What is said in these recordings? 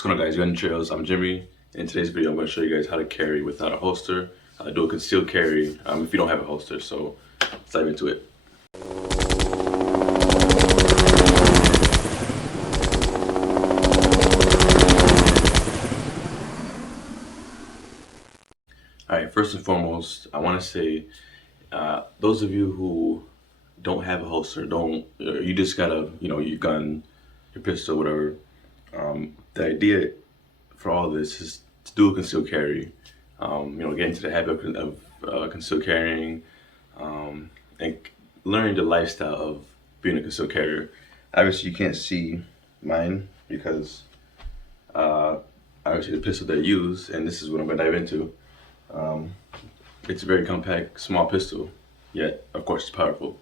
What's going on, guys? You're on the trails. I'm Jimmy. In today's video, I'm going to show you guys how to carry without a holster, how to do a concealed carry if you don't have a holster. So let's dive into it. All right, first and foremost, I want to say those of you who don't have a holster, you just gotta, your gun, your pistol, whatever. The idea for all this is to do a concealed carry. Get into the habit of concealed carrying, and learning the lifestyle of being a concealed carrier. Obviously, you can't see mine because obviously the pistol that I use, and this is what I'm gonna dive into. It's a very compact, small pistol, yet of course it's powerful.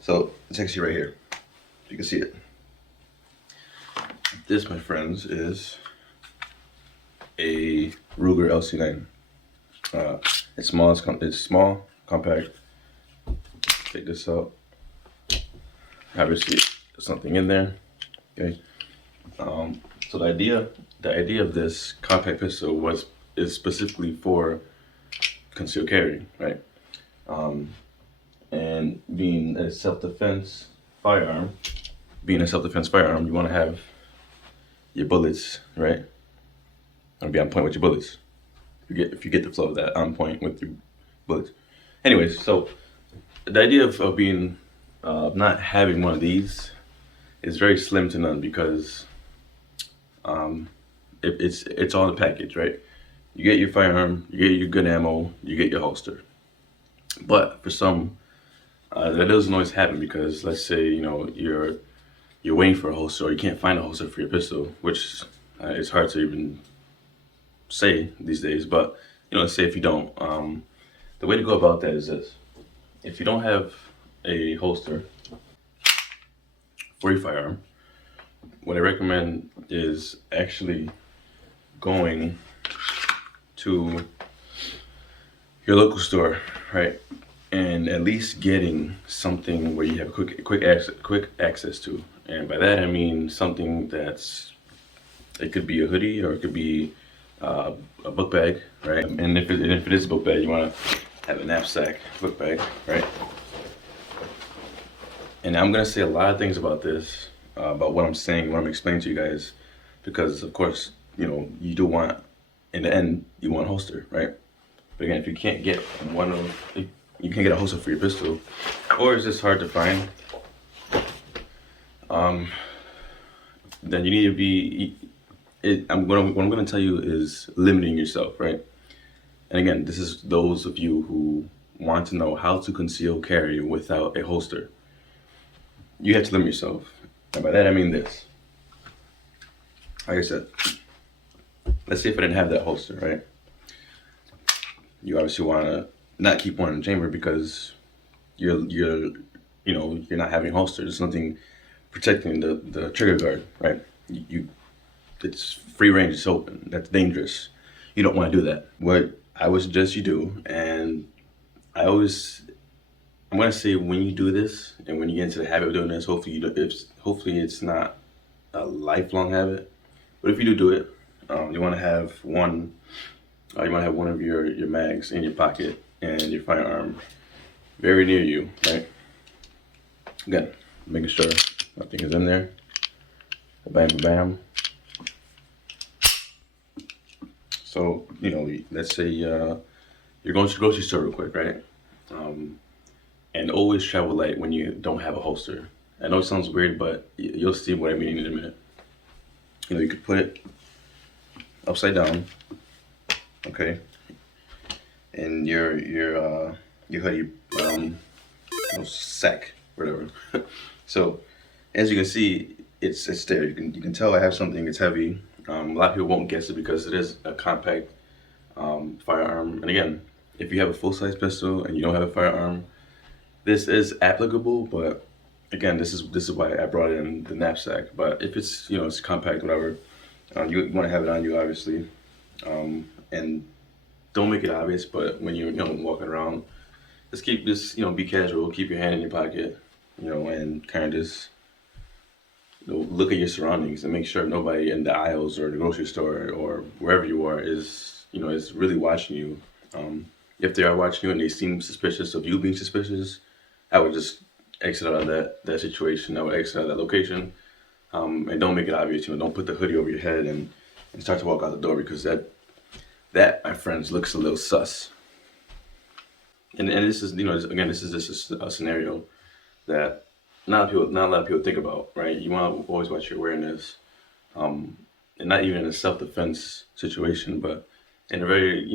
So it's actually right here. You can see it. This, my friends, is a Ruger LC9. It's small, compact. Take this out. Obviously, there's something in there. Okay. So the idea of this compact pistol is specifically for concealed carry, right? And being a self-defense firearm, you want to have your bullets, right? Be on point with your bullets. If you get the flow of that, on point with your bullets. Anyways, so the idea of being not having one of these is very slim to none because it's all in the package, right? You get your firearm, you get your good ammo, you get your holster. But for some, that doesn't always happen because let's say you're waiting for a holster or you can't find a holster for your pistol, which it's hard to even say these days. But let's say if you don't, the way to go about that is this: if you don't have a holster for your firearm, what I recommend is actually going to your local store, right, and at least getting something where you have quick access to. And by that I mean something it could be a hoodie or it could be a book bag, right? And if it is a book bag, you want to have a knapsack book bag, right? And I'm gonna say a lot of things about this, about what I'm saying, what I'm explaining to you guys, because of course, you do want, in the end, you want a holster, right? But again, if you can't get you can't get a holster for your pistol, or it's just hard to find, then you need to be. What I'm going to tell you is limiting yourself, right? And again, this is those of you who want to know how to conceal carry without a holster. You have to limit yourself, and by that I mean this. Like I said, let's say if I didn't have that holster, right? You obviously want to not keep one in the chamber because you're not having a holster. There's nothing protecting the trigger guard, right? It's free range, it's open. That's dangerous. You don't want to do that. What I would suggest you do, and I'm gonna say when you do this and when you get into the habit of doing this, hopefully it's not a lifelong habit. But if you do it, you want to have one. You want to have one of your mags in your pocket and your firearm very near you, right? Again, making sure nothing is in there. Bam, bam. So, let's say you're going to the grocery store real quick, right? And always travel light when you don't have a holster. I know it sounds weird, but you'll see what I mean in a minute. You could put it upside down, okay? And your hoodie, sack, whatever. So, as you can see, it's there. You can tell I have something. It's heavy. A lot of people won't guess it because it is a compact firearm. And again, if you have a full-size pistol and you don't have a firearm, this is applicable. But again, this is why I brought in the knapsack. But if it's it's compact, whatever, you want to have it on you, obviously, and don't make it obvious. But when you're walking around, just be casual. Keep your hand in your pocket, and kind of just look at your surroundings and make sure nobody in the aisles or the grocery store or wherever you are is really watching you. If they are watching you and they seem suspicious of you being suspicious, I would just exit out of that situation. I would exit out of that location, and don't make it obvious. Don't put the hoodie over your head and start to walk out the door, because that my friends looks a little sus. And this is again, this is just a scenario that not a lot of people think about, right? You want to always watch your awareness, and not even in a self defense situation, but in a very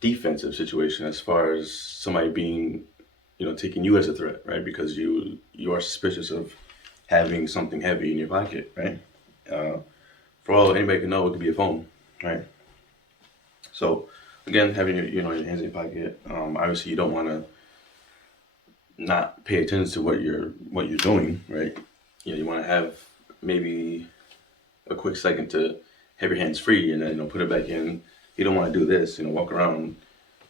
defensive situation, as far as somebody being taking you as a threat, right? Because you are suspicious of having something heavy in your pocket, right? Uh, for all anybody can know, it could be a phone, right? So again, having your hands in your pocket, obviously you don't want to not pay attention to what you're doing, right? You want to have maybe a quick second to have your hands free and then put it back in. You don't want to do this, walk around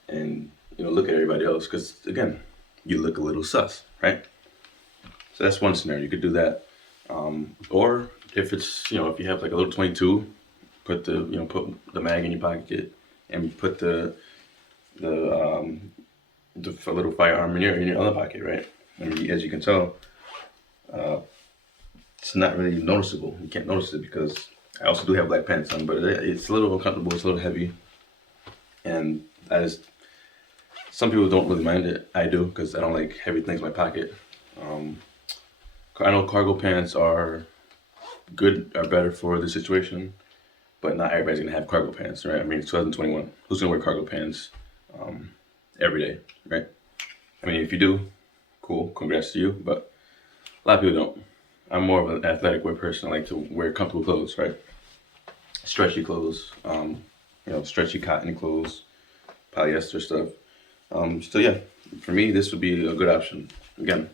and look at everybody else, because again, you look a little sus, right? So that's one scenario. You could do that, or if it's if you have like a little 22, put the mag in your pocket and put the little firearm in your other pocket, right? I mean, as you can tell, uh, it's not really noticeable. You can't notice it because I also do have black pants on, but it's a little uncomfortable. It's a little heavy, and some people don't really mind it. I do, because I don't like heavy things in my pocket. Um, I know cargo pants are better for the situation, but not everybody's gonna have cargo pants, right? I mean, it's 2021. Who's gonna wear cargo pants um, every day, right? I mean, if you do, cool, congrats to you, but a lot of people don't. I'm more of an athletic wear person. I like to wear comfortable clothes, right? Stretchy clothes, stretchy cotton clothes, polyester stuff. So yeah, for me, this would be a good option. Again,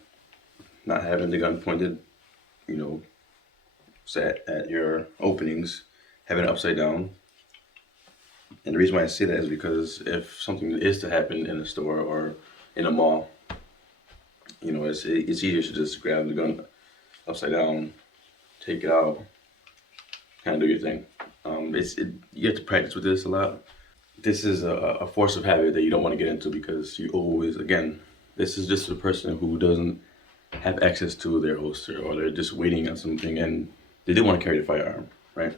not having the gun pointed, you know, set at your openings, having it upside down. And the reason why I say that is because if something is to happen in a store or in a mall, it's easier to just grab the gun upside down, take it out, kind of do your thing. You have to practice with this a lot. This is a force of habit that you don't want to get into, because you always, again, this is just a person who doesn't have access to their holster, or they're just waiting on something and they did want to carry the firearm, right?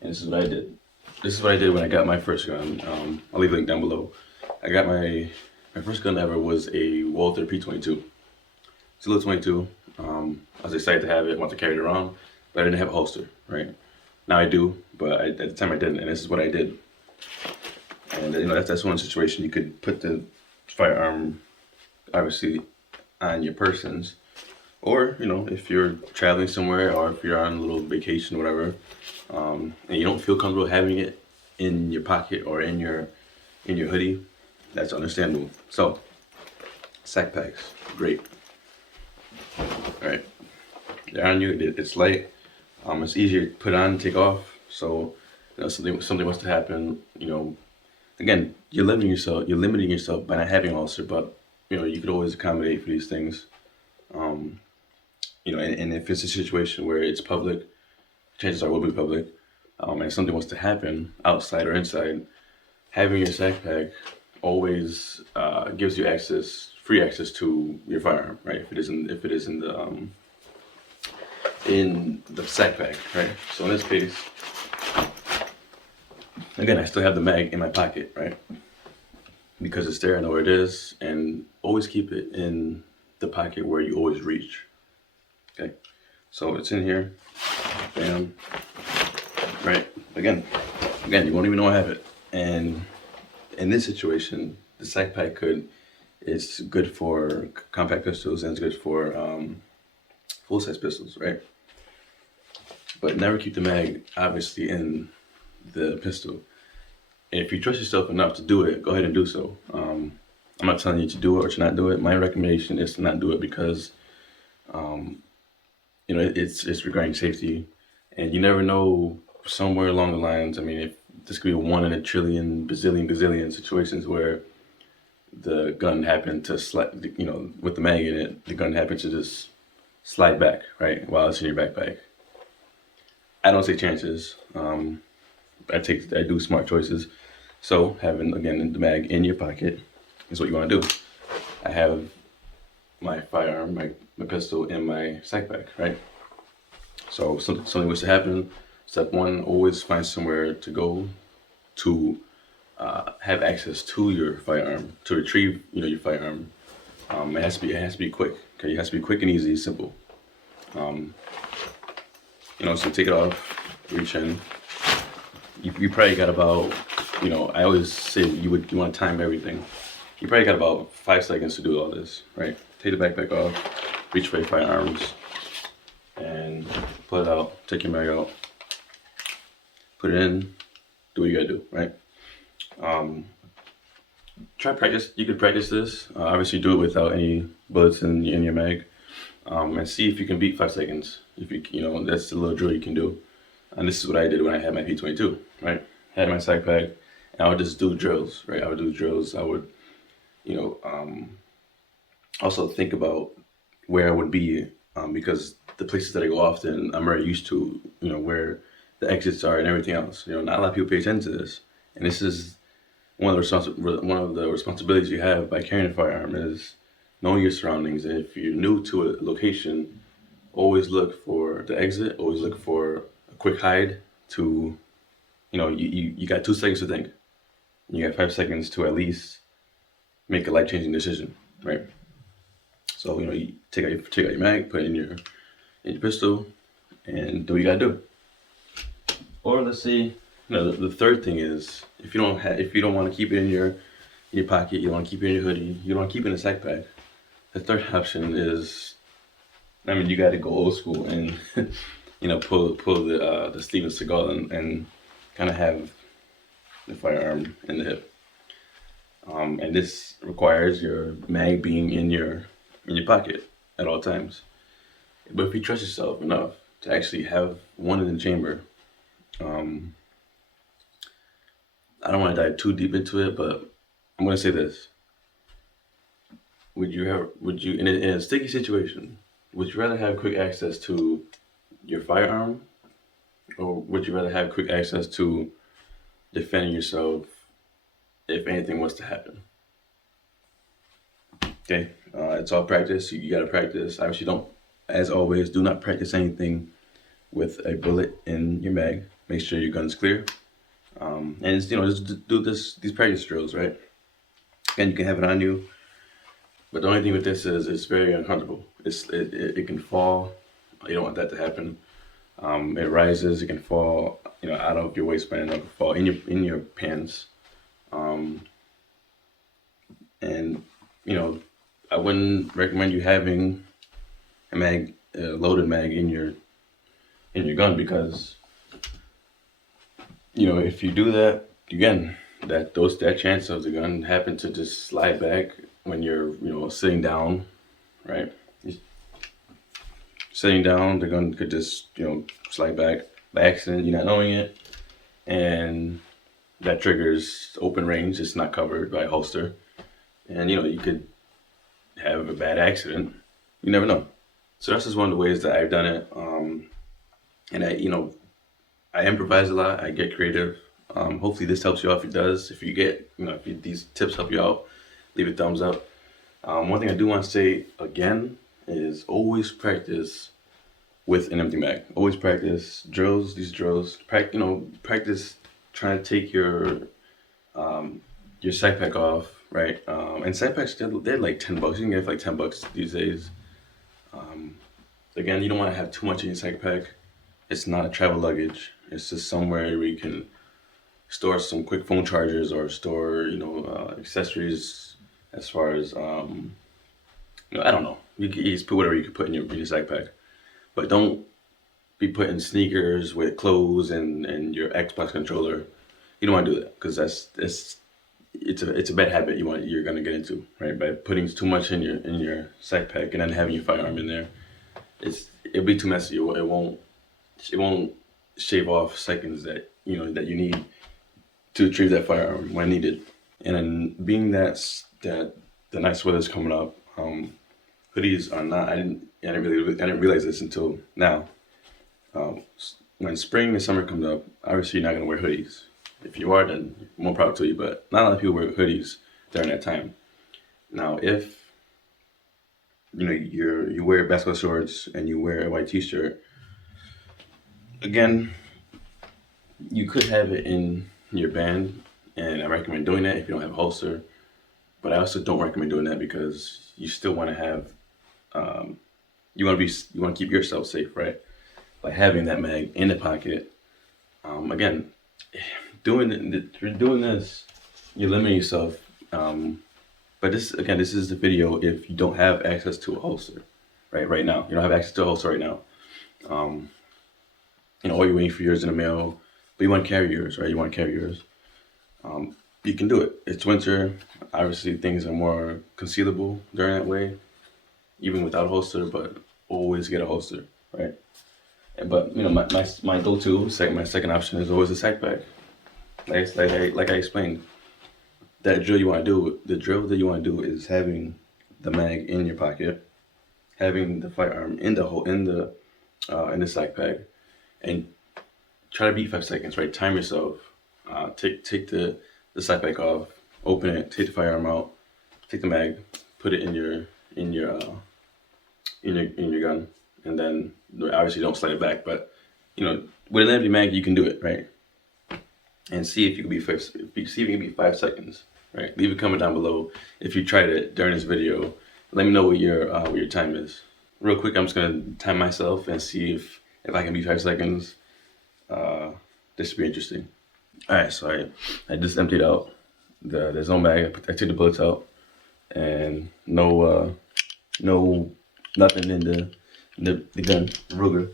And this is what I did. This is what I did when I got my first gun. I'll leave a link down below. I got my first gun ever was a Walther P22. It's a little 22. I was excited to have it, want to carry it around, but I didn't have a holster, right? Now I do, but at the time I didn't, and this is what I did. And that's one situation. You could put the firearm, obviously, on your persons, or if you're traveling somewhere, or if you're on a little vacation, or whatever, and you don't feel comfortable having it in your pocket or in your hoodie, that's understandable. So, sackpacks, great. All right, they're on you. It's light. It's easier to put on, take off. So, something wants to happen. Again, you're limiting yourself by not having a holster, but you could always accommodate for these things. And if it's a situation where it's public, chances are it will be public, and something wants to happen outside or inside, having your sackpack always gives you free access to your firearm, right? If it is in the sackpack, right? So in this case, again, I still have the mag in my pocket, right? Because it's there, I know where it is, and always keep it in the pocket where you always reach. Okay, so it's in here, bam, right? Again, you won't even know I have it. And in this situation, the sackpack it's good for compact pistols, and it's good for full-size pistols, right? But never keep the mag, obviously, in the pistol. And if you trust yourself enough to do it, go ahead and do so. I'm not telling you to do it or to not do it. My recommendation is to not do it, because it's regarding safety, and you never know, somewhere along the lines. I mean, if this could be one in a trillion, bazillion, gazillion situations where the gun happened to with the mag in it, the gun happened to just slide back, right, while it's in your backpack. I don't take chances. I do smart choices. So having again the mag in your pocket is what you want to do. I have my firearm, my pistol in my sackpack, right? So something was to happen. Step one: always find somewhere to go to have access to your firearm to retrieve, your firearm. It has to be quick. Okay, it has to be quick and easy, simple. Um, so take it off, reach in. You probably got about, I always say you want to time everything. You probably got about 5 seconds to do all this, right? Take the backpack off, reach for your firearms, and pull it out. Take your mag out, put it in, do what you gotta do, right? Try practice. You could practice this. Obviously, do it without any bullets in your mag, and see if you can beat 5 seconds. If that's a little drill you can do. And this is what I did when I had my P22, right? Had my sackpack, and I would just do drills, right? I would do drills. I would, also think about where I would be, because the places that I go often, I'm very used to, where the exits are and everything else. Not a lot of people pay attention to this, and this is one of the responsibilities you have by carrying a firearm is knowing your surroundings. And if you're new to a location, always look for the exit. Always look for a quick hide. To, you got 2 seconds to think. You got 5 seconds to at least make a life-changing decision, right? So you take out your mag, put it in your pistol, and do what you gotta do. Or let's see. The third thing is if you don't want to keep it in your pocket, you want to keep it in your hoodie, you don't want to keep it in a sackpack. The third option is, you got to go old school and pull the Steven Seagal and kind of have the firearm in the hip. And this requires your mag being in your pocket at all times. But if you trust yourself enough to actually have one in the chamber, I don't want to dive too deep into it, but I'm going to say this. Would you in a sticky situation, would you rather have quick access to your firearm, or would you rather have quick access to defending yourself if anything was to happen? Okay, it's all practice. You got to practice. Obviously, as always, do not practice anything with a bullet in your mag. Make sure your gun's clear. And just do these practice drills, right? And you can have it on you. But the only thing with this is it's very uncomfortable. It can fall. You don't want that to happen. It rises. It can fall, out of your waistband. It can fall in your pants. And I wouldn't recommend you having a loaded mag in your gun, because if you do that again, that chance of the gun happen to just slide back when you're sitting down, right? Sitting down, the gun could just slide back by accident, you're not knowing it, and that triggers open range. It's not covered by a holster, and you could have a bad accident. You never know. So that's just one of the ways that I've done it. And I improvise a lot. I get creative. Hopefully this helps you out. If it does, if these tips help you out, leave a thumbs up. One thing I do want to say again is always practice with an empty mag. Always practice these drills. Practice trying to take your sackpack off, right? And sackpacks, they're like $10. You can get for like $10 these days. Again, you don't want to have too much in your sackpack. It's not a travel luggage. It's just somewhere where you can store some quick phone chargers or store, accessories as far as, I don't know. You can just put whatever you can put in your sackpack. But don't be putting sneakers with clothes and your Xbox controller. You don't want to do that, because it's a bad habit you're gonna get into, right? By putting too much in your sackpack and then having your firearm in there, it'll be too messy. It won't shave off seconds that you need to retrieve that firearm when needed. And then being that the nice weather's coming up, hoodies are not. I didn't realize this until now. Um, when spring and summer comes up, obviously you're not gonna wear hoodies. If you are, then more power to you. But not a lot of people wear hoodies during that time. Now, if you wear basketball shorts and you wear a white T-shirt, again, you could have it in your band, and I recommend doing that if you don't have a holster. But I also don't recommend doing that because you still want to have, um, you want to keep yourself safe, right? By having that mag in the pocket. Again, you're doing this, you're limiting yourself. But this is the video if you don't have access to a holster, right? Right now, you don't have access to a holster right now. Um, or you're waiting for yours in the mail, but you want to carry yours, right? You want to carry yours. You can do it. It's winter. Obviously, things are more concealable during that way, even without a holster. But always get a holster, right? But my go-to my second option is always a sackpack. Like I explained, the drill that you want to do is having the mag in your pocket, having the firearm in the sackpack, and try to beat 5 seconds. Right, time yourself. Take the sackpack off, open it, take the firearm out, take the mag, put it in your in your gun, and then obviously don't slide it back. But with an empty mag, you can do it, right? And see if you can see if you can beat 5 seconds, right? Leave a comment down below if you tried it during this video. Let me know what your time is. Real quick, I'm just gonna time myself and see if I can beat 5 seconds. This should be interesting. All right, so I just emptied out there's no mag. I took the bullets out, and no nothing in the gun Ruger.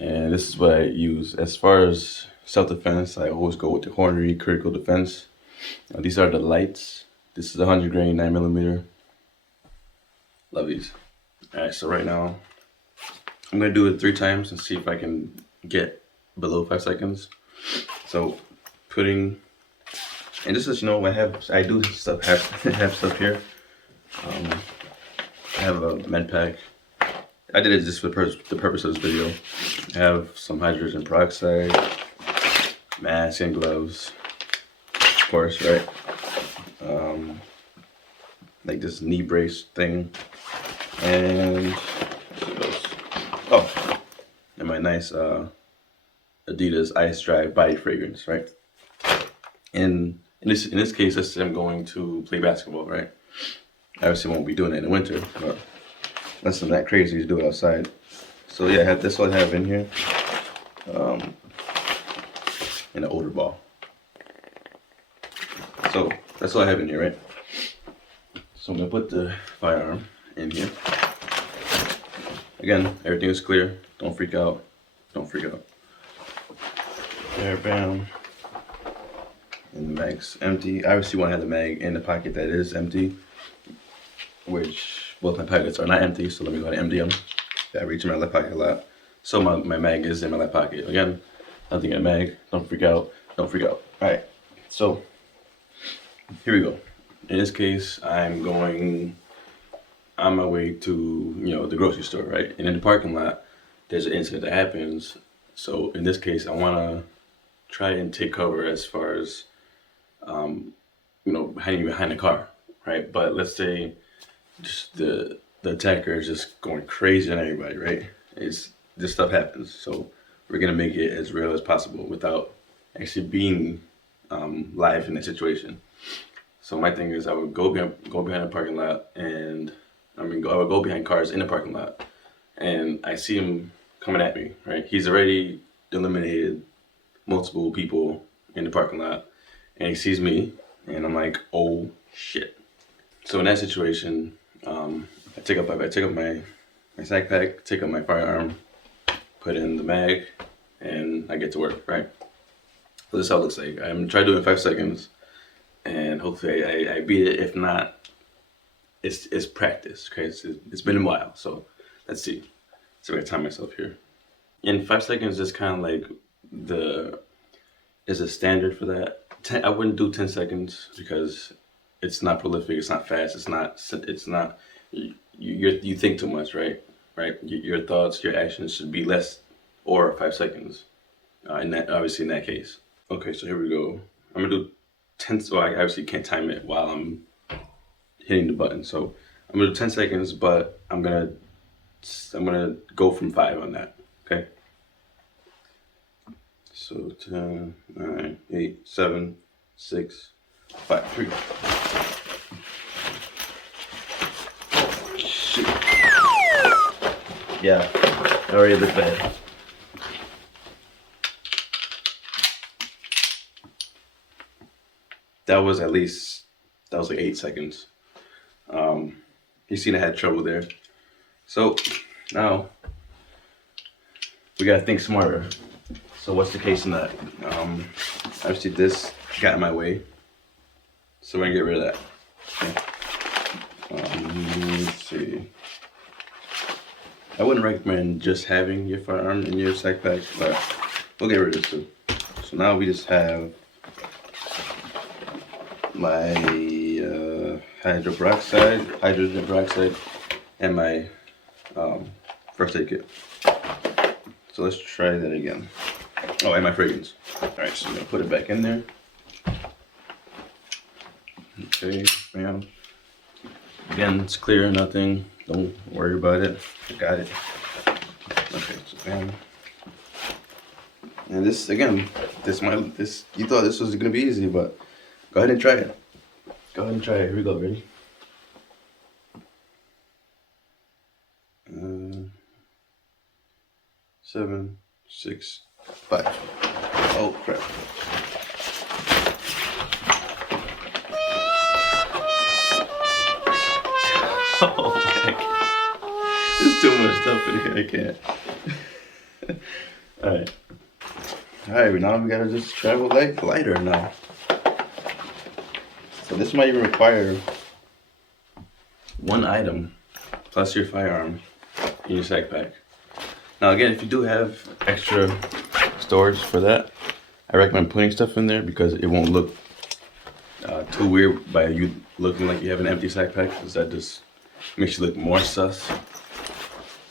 And this is what I use as far as self-defense. I always go with the Hornery Critical Defense. These are the lights. This is 100 grain 9mm. Love these. All right, so right now I'm gonna do it 3 times and see if I can get below 5 seconds. So and this is I do stuff have stuff here. I have a med pack. I did it just for the purpose of this video. I have some hydrogen peroxide, mask and gloves, of course, right? Like this knee brace thing, and and my nice Adidas Ice Dry body fragrance, right? And in this case, let's say I'm going to play basketball, right? Obviously, won't be doing it in the winter, but that's not that crazy to do it outside. So yeah, that's what I have in here, and an odor ball. So that's all I have in here, right? So I'm gonna put the firearm in here. Again, everything is clear. Don't freak out. Don't freak out. There, bam. And the mag's empty. I obviously want to have the mag in the pocket that is empty, which both my pockets are not empty, so let me go ahead and empty them. I reach in my left pocket a lot. So my mag is in my left pocket. Again, nothing in the mag. Don't freak out. Don't freak out. Alright, so here we go. In this case, I'm going on my way to, the grocery store, right? And in the parking lot, there's an incident that happens. So in this case, I want to try and take cover as far as, hiding behind the car, right? But let's say just the attacker is just going crazy on everybody, right? This stuff happens. So we're going to make it as real as possible without actually being live in that situation. So my thing is I would go behind the parking lot, and I would go behind cars in the parking lot, and I see him coming at me, right? He's already eliminated multiple people in the parking lot, and he sees me, and I'm like, oh shit. So in that situation, I take up my sackpack, take up my firearm, put in the mag, and I get to work, right? So this is how it looks like. I'm trying to do it in 5 seconds, and hopefully I beat it. If not, it's practice, okay? It's been a while, so let's see. So I time myself here. In 5 seconds is kind of like is a standard for that. I wouldn't do 10 seconds because it's not prolific, it's not fast, it's not You think too much, right? Right. Your thoughts, your actions should be less or 5 seconds. In that, obviously, in that case. Okay, so here we go. I'm gonna do 10. Well, I obviously can't time it while I'm hitting the button. So I'm gonna do 10 seconds, but I'm gonna go from 5 on that. Okay. So 10, 9, 8, 7, 6, 5. Here we go. Shoot. Yeah, already looked bad. That was like 8 seconds. You seen I had trouble there. So now we gotta think smarter. So what's the case in that? Obviously this got in my way, so we're gonna get rid of that. Okay. Let's see. I wouldn't recommend just having your firearm in your sackpack, but we'll get rid of this too. So now we just have my hydrogen peroxide, and my first aid kit. So let's try that again. Oh, and my fragrance. All right, so I'm gonna put it back in there. Okay, bam. Again, it's clear, nothing. Don't worry about it. I got it. Okay, so bam. And this again, you thought this was gonna be easy, but go ahead and try it. Go ahead and try it. Here we go. Ready? 7, 6, 5. Oh crap. Oh heck. There's too much stuff in here. I can't. Alright. Alright, now we gotta just travel lighter now. So this might even require one item plus your firearm in your sackpack. Now again, if you do have extra storage for that, I recommend putting stuff in there because it won't look too weird by you looking like you have an empty sackpack, because that just makes you look more sus.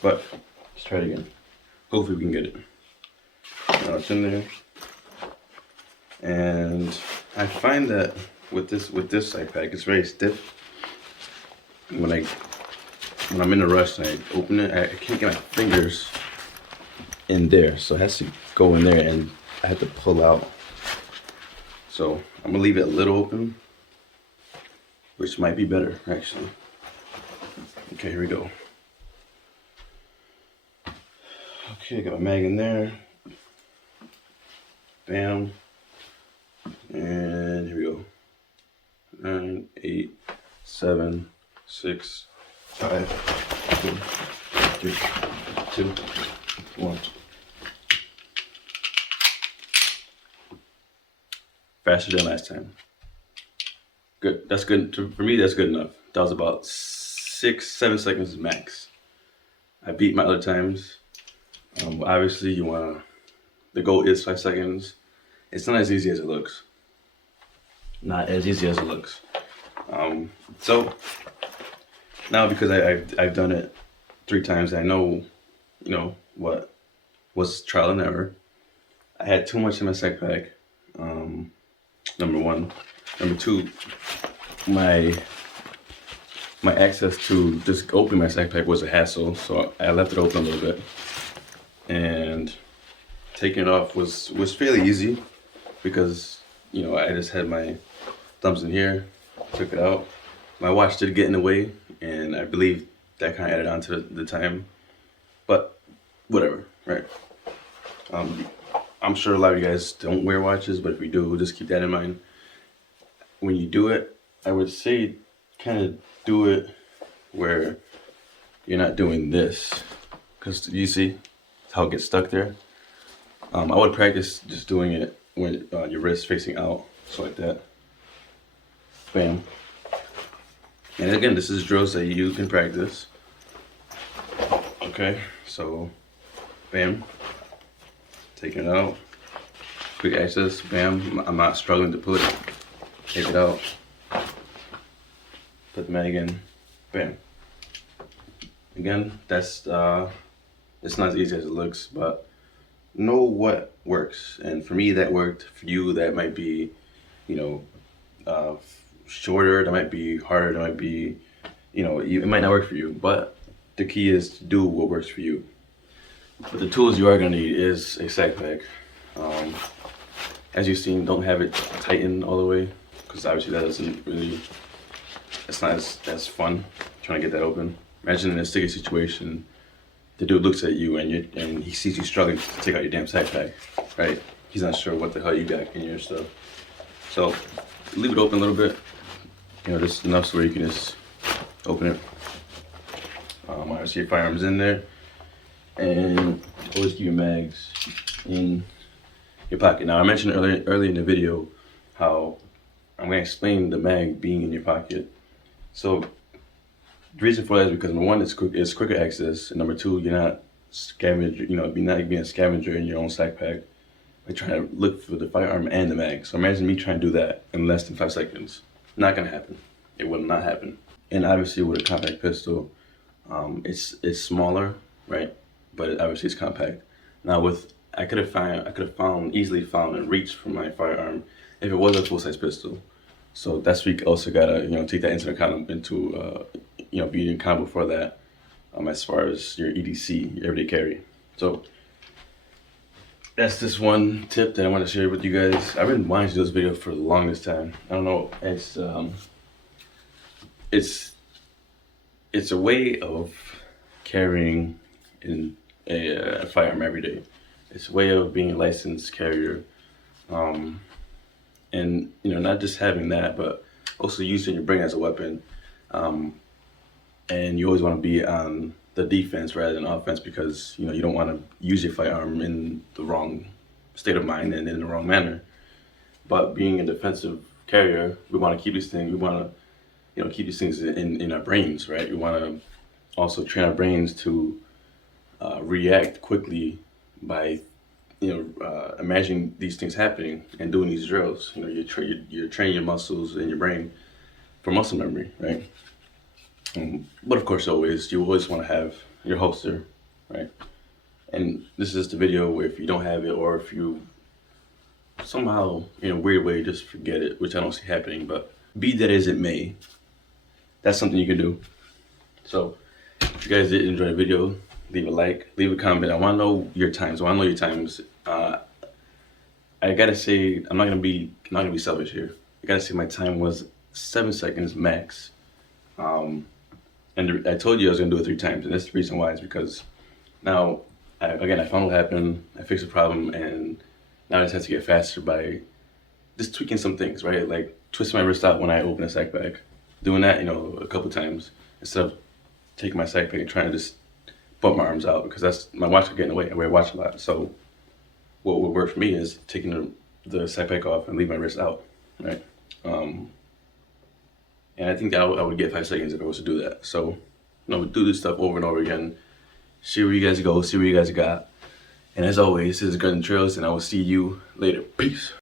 But let's try it again. Hopefully we can get it. Now it's in there. And I find that with this sackpack, it's very stiff. When I'm in a rush and I open it, I can't get my fingers in there, so it has to go in there and I have to pull out. So I'm gonna leave it a little open, which might be better actually. Okay, here we go. Okay, got my mag in there. Bam. And here we go. 9, 8, 7, 6, 5, 4, 3, 2, 1. Faster than last time. Good. That's good. For me, that's good enough. That was about 6, 7 seconds max. I beat my other times. Obviously, the goal is 5 seconds. It's not as easy as it looks. Not as easy as it looks. So now, because I've done it 3 times, I know, what was trial and error. I had too much in my sackpack. Number 1. Number 2, my access to just opening my sackpack was a hassle, so I left it open a little bit. And taking it off was fairly easy because, I just had my thumbs in here, took it out. My watch did get in the way, and I believe that kind of added on to the time. But whatever, right? I'm sure a lot of you guys don't wear watches, but if you do, just keep that in mind. When you do it, I would say kind of do it where you're not doing this, because you see how it gets stuck there. I would practice just doing it when your wrist facing out, so like that. Bam. And again, this is drills that you can practice. Okay, so bam. Taking it out. Quick access, bam. I'm not struggling to pull it. Take it out. Put the mag in. Bam. Again, it's not as easy as it looks, but know what works. And for me, that worked. For you, that might be, you know, shorter. That might be harder. That might be, it might not work for you. But the key is to do what works for you. But the tools you are gonna need is a sackpack. Um, as you've seen, don't have it tightened all the way, because obviously that doesn't really, it's not as fun trying to get that open. Imagine in a sticky situation, the dude looks at you and he sees you struggling to take out your damn sackpack, right? He's not sure what the hell you got in your stuff. So leave it open a little bit, just enough so where you can just open it. Obviously your firearm's in there, and always keep your mags in your pocket. Now I mentioned earlier in the video how I'm going to explain the mag being in your pocket. So the reason for that is because number one, it's quicker access, and number two, you're not being a scavenger in your own sackpack by trying to look for the firearm and the mag. So imagine me trying to do that in less than 5 seconds. Not gonna happen. It will not happen. And obviously with a compact pistol, it's smaller, right? But obviously it's compact. Now I could have easily found a reach for my firearm if it was a full size pistol. So that's where you also gotta take that into account being in combo for that, as far as your EDC, your everyday carry. So that's this one tip that I want to share with you guys. I've been wanting to do this video for the longest time. I don't know. It's a way of carrying in a firearm every day. It's a way of being a licensed carrier, and not just having that, but also using your brain as a weapon. And you always want to be on the defense rather than offense, because you don't want to use your firearm in the wrong state of mind and in the wrong manner. But being a defensive carrier, we want to keep these things. We want to keep these things in our brains, right? We want to also train our brains to react quickly by imagining these things happening and doing these drills. You're training your muscles and your brain for muscle memory, right? But of course, you always want to have your holster, right? And this is the video where if you don't have it, or if you somehow in a weird way just forget it, which I don't see happening, but be that as it may, that's something you can do. So if you guys did enjoy the video, leave a like, leave a comment. I want to know your times. I gotta say, I'm not gonna be selfish here. I gotta say my time was 7 seconds max. And I told you I was gonna do it 3 times, and that's the reason why. Is because now, I found what happened, I fixed the problem, and now I just have to get faster by just tweaking some things, right? Like twisting my wrist out when I open a sackpack, doing that, a couple times, instead of taking my sackpack and trying to just bump my arms out, because that's my watch is getting away. I wear a watch a lot, so what would work for me is taking the sackpack off and leave my wrist out, right? And I think that I would get 5 seconds if I was to do that. So, do this stuff over and over again. See where you guys go, see what you guys got. And as always, this is Guns and Trails, and I will see you later. Peace.